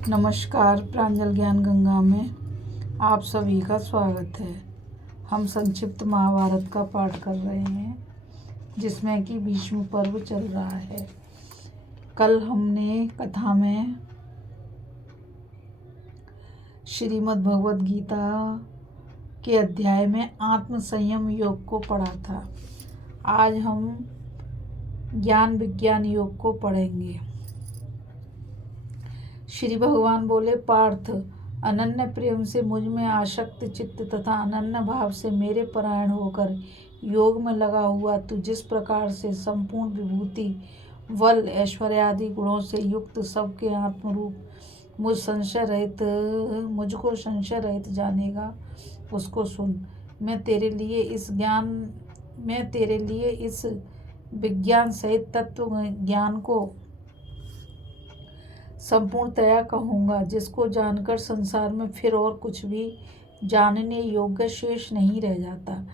नमस्कार। प्रांजल ज्ञान गंगा में आप सभी का स्वागत है। हम संक्षिप्त महाभारत का पाठ कर रहे हैं, जिसमें कि भीष्म पर्व चल रहा है। कल हमने कथा में श्रीमद् भगवद गीता के अध्याय में आत्म संयम योग को पढ़ा था। आज हम ज्ञान विज्ञान योग को पढ़ेंगे। श्री भगवान बोले, पार्थ, अनन्य प्रेम से मुझ में आसक्त चित्त तथा अनन्य भाव से मेरे परायण होकर योग में लगा हुआ तू जिस प्रकार से संपूर्ण विभूति, बल, ऐश्वर्यादि गुणों से युक्त सबके आत्मरूप मुझको संशय रहित जानेगा, उसको सुन। मैं तेरे लिए इस विज्ञान सहित तत्व ज्ञान को संपूर्णतया कहूँगा, जिसको जानकर संसार में फिर और कुछ भी जानने योग्य शेष नहीं रह जाता।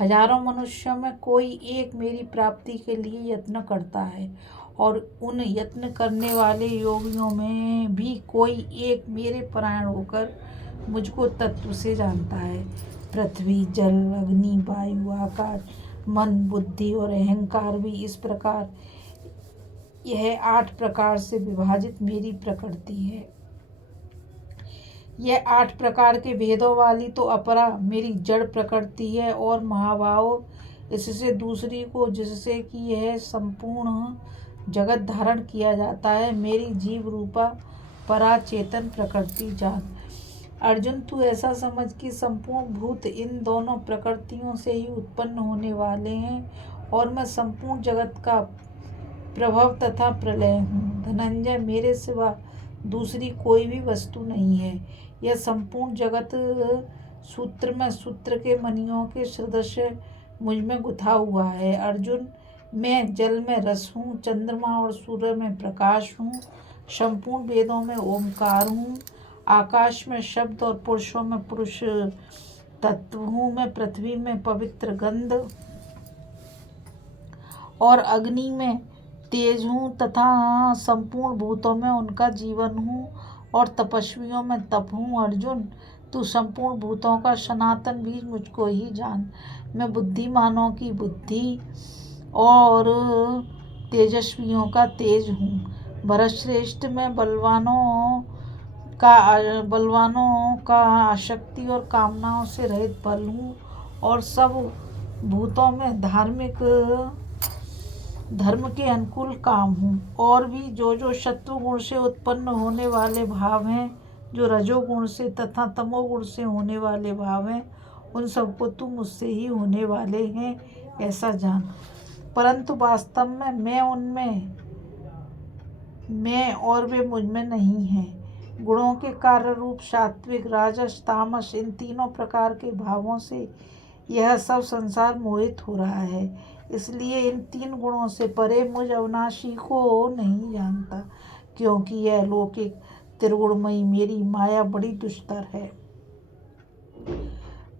हजारों मनुष्यों में कोई एक मेरी प्राप्ति के लिए यत्न करता है, और उन यत्न करने वाले योगियों में भी कोई एक मेरे परायण होकर मुझको तत्व से जानता है। पृथ्वी, जल, अग्नि, वायु, आकाश, मन, बुद्धि और अहंकार भी इस प्रकार यह 8 प्रकार से विभाजित मेरी प्रकृति है। यह 8 प्रकार के भेदों वाली तो अपरा मेरी जड़ प्रकृति है, और महाभाव इससे दूसरी को, जिससे कि यह संपूर्ण जगत धारण किया जाता है, मेरी जीव रूपा परा चेतन प्रकृति जान। अर्जुन, तू ऐसा समझ कि संपूर्ण भूत इन दोनों प्रकृतियों से ही उत्पन्न होने वाले हैं, और मैं संपूर्ण जगत का प्रभव तथा प्रलय हूँ। धनंजय, मेरे सिवा दूसरी कोई भी वस्तु नहीं है। यह संपूर्ण जगत सूत्र में सूत्र के मणियों के सदृश मुझ में गुथा हुआ है। अर्जुन, मैं जल में रस हूँ, चंद्रमा और सूर्य में प्रकाश हूँ, संपूर्ण वेदों में ओमकार हूँ, आकाश में शब्द और पुरुषों में पुरुष तत्व हूँ। मैं पृथ्वी में पवित्र गंध और अग्नि में तेज हूँ, तथा संपूर्ण भूतों में उनका जीवन हूँ, और तपस्वियों में तप हूँ। अर्जुन, तू संपूर्ण भूतों का सनातन बीज मुझको ही जान। मैं बुद्धिमानों की बुद्धि और तेजस्वियों का तेज हूँ। भरतश्रेष्ठ, में बलवानों का आसक्ति और कामनाओं से रहित बल हूँ, और सब भूतों में धर्म के अनुकूल काम हूँ। और भी जो शत्रु गुण से उत्पन्न होने वाले भाव हैं, जो रजोगुण से तथा तमोगुण से होने वाले भाव हैं, उन सबको तू मुझसे ही होने वाले हैं, ऐसा जान। परंतु वास्तव में मैं उनमें और वे मुझ में नहीं हैं। गुणों के कार्य रूप सात्विक, राजस, तामस, इन तीनों प्रकार के भावों से यह सब संसार मोहित हो रहा है। इसलिए इन 3 गुणों से परे मुझ अविनाशी को नहीं जानता, क्योंकि यह लौकिक त्रिगुणमयी मेरी माया बड़ी दुष्टर है।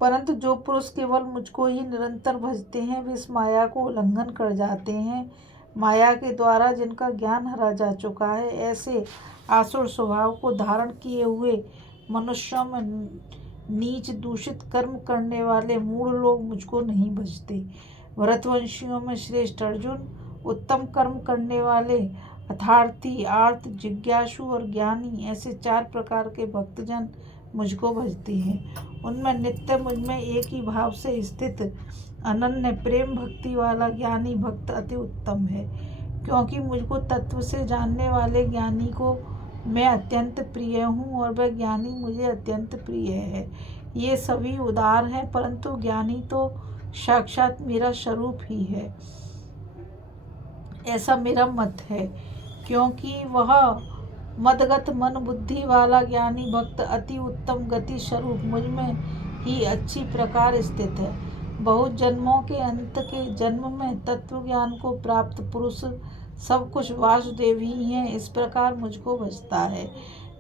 परंतु जो पुरुष केवल मुझको ही निरंतर भजते हैं, वे इस माया को उल्लंघन कर जाते हैं। माया के द्वारा जिनका ज्ञान हरा जा चुका है, ऐसे आसुर स्वभाव को धारण किए हुए मनुष्यों में नीच दूषित कर्म करने वाले मूढ़ लोग मुझको नहीं भजते। भरतवंशियों में श्रेष्ठ अर्जुन, उत्तम कर्म करने वाले अर्थार्थी, आर्त, जिज्ञासु और ज्ञानी, ऐसे 4 प्रकार के भक्तजन मुझको भजते हैं। उनमें नित्य मुझ में एक ही भाव से स्थित अनन्य प्रेम भक्ति वाला ज्ञानी भक्त अति उत्तम है, क्योंकि मुझको तत्व से जानने वाले ज्ञानी को मैं अत्यंत प्रिय हूँ, और वह ज्ञानी मुझे अत्यंत प्रिय है। ये सभी उदार हैं, परंतु ज्ञानी तो साक्षात मेरा स्वरूप ही है, ऐसा मेरा मत है। क्योंकि वह मदगत मन बुद्धि वाला ज्ञानी भक्त अति उत्तम गति स्वरूप मुझ में ही अच्छी प्रकार स्थित है। बहुत जन्मों के अंत के जन्म में तत्व ज्ञान को प्राप्त पुरुष सब कुछ वासुदेव ही हैं, इस प्रकार मुझको भजता है।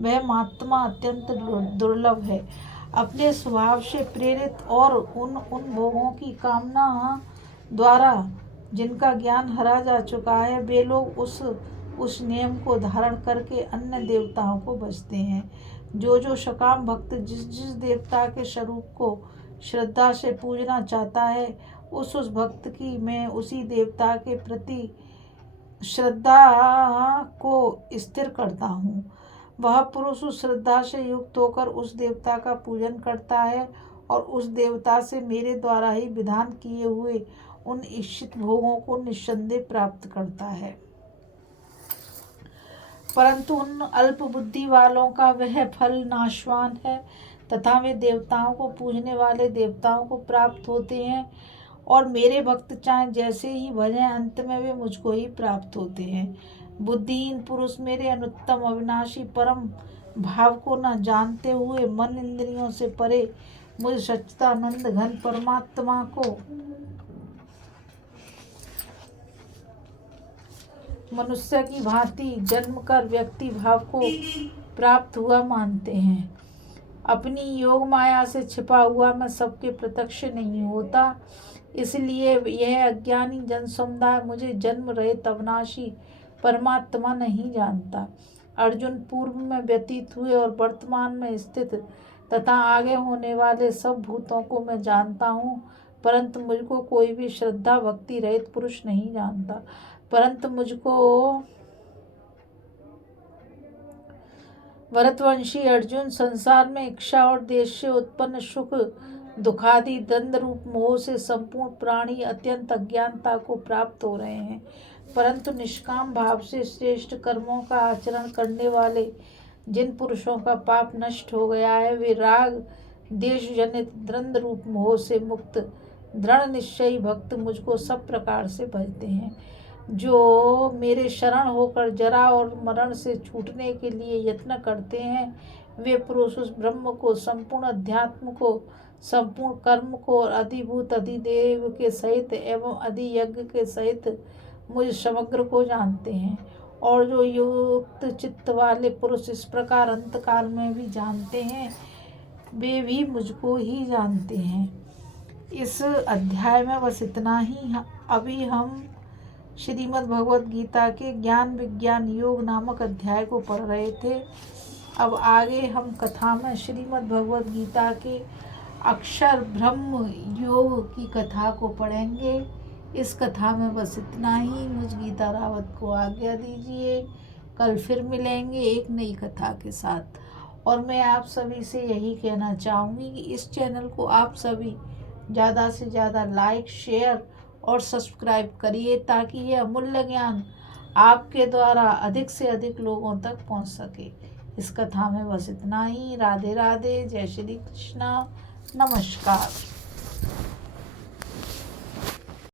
वह महात्मा अत्यंत दुर्लभ है। अपने स्वभाव से प्रेरित और उन भोगों की कामना द्वारा जिनका ज्ञान हरा जा चुका है, वे लोग उस उस नियम को धारण करके अन्य देवताओं को भजते हैं। जो जो सकाम भक्त जिस जिस देवता के स्वरूप को श्रद्धा से पूजना चाहता है, उस भक्त की मैं उसी देवता के प्रति श्रद्धा को स्थिर करता हूँ। वह पुरुष उस श्रद्धा से युक्त होकर उस देवता का पूजन करता है और उस देवता से मेरे द्वारा ही विधान किए हुए उन इच्छित भोगों को निस्संदेह प्राप्त करता है। परंतु उन अल्प बुद्धि वालों का वह फल नाशवान है तथा वे देवताओं को पूजने वाले देवताओं को प्राप्त होते हैं और मेरे भक्त चाहे जैसे ही भजें अंत में वे मुझको ही प्राप्त होते हैं। बुद्धिहीन पुरुष मेरे अनुत्तम अविनाशी परम भाव को न जानते हुए मन इंद्रियों से परे मुझ सच्चिदानंद घन परमात्मा को मनुष्य की भांति जन्म कर व्यक्ति भाव को प्राप्त हुआ मानते हैं। अपनी योग माया से छिपा हुआ मैं सबके प्रत्यक्ष नहीं होता, इसलिए यह अज्ञानी जन समुदाय मुझे जन्म रहित अविनाशी परमात्मा नहीं जानता। अर्जुन, पूर्व में व्यतीत हुए और वर्तमान में स्थित तथा आगे होने वाले सब भूतों को मैं जानता हूँ, परंतु मुझको कोई भी श्रद्धा भक्ति रहित पुरुष नहीं जानता। परंतु मुझको भरतवंशी अर्जुन, संसार में इच्छा और देश से उत्पन्न सुख दुखादि द्वंद्व रूप मोह से संपूर्ण प्राणी अत्यंत अज्ञानता को प्राप्त हो रहे हैं, परंतु निष्काम भाव से श्रेष्ठ कर्मों का आचरण करने वाले जिन पुरुषों का पाप नष्ट हो गया है, वे राग देश जनित द्वंद्व रूप मोह से मुक्त दृढ़ निश्चयी भक्त मुझको सब प्रकार से भजते हैं। जो मेरे शरण होकर जरा और मरण से छूटने के लिए यत्न करते हैं, वे पुरुष उस ब्रह्म को, संपूर्ण अध्यात्म को, संपूर्ण कर्म को और अधिभूत अधिदेव के सहित एवं अधियज्ञ के सहित मुझ समग्र को जानते हैं। और जो युक्त चित्त वाले पुरुष इस प्रकार अंतकाल में भी जानते हैं, वे भी मुझको ही जानते हैं। इस अध्याय में बस इतना ही। अभी हम श्रीमद् भगवद गीता के ज्ञान विज्ञान योग नामक अध्याय को पढ़ रहे थे। अब आगे हम कथा में श्रीमद् भगवद गीता के अक्षर ब्रह्म योग की कथा को पढ़ेंगे। इस कथा में बस इतना ही। मुझ गीता रावत को आज्ञा दीजिए। कल फिर मिलेंगे एक नई कथा के साथ। और मैं आप सभी से यही कहना चाहूँगी कि इस चैनल को आप सभी ज़्यादा से ज़्यादा लाइक, शेयर और सब्सक्राइब करिए, ताकि यह अमूल्य ज्ञान आपके द्वारा अधिक से अधिक लोगों तक पहुंच सके। इस कथा में बस इतना ही। राधे राधे, जय श्री कृष्णा, नमस्कार।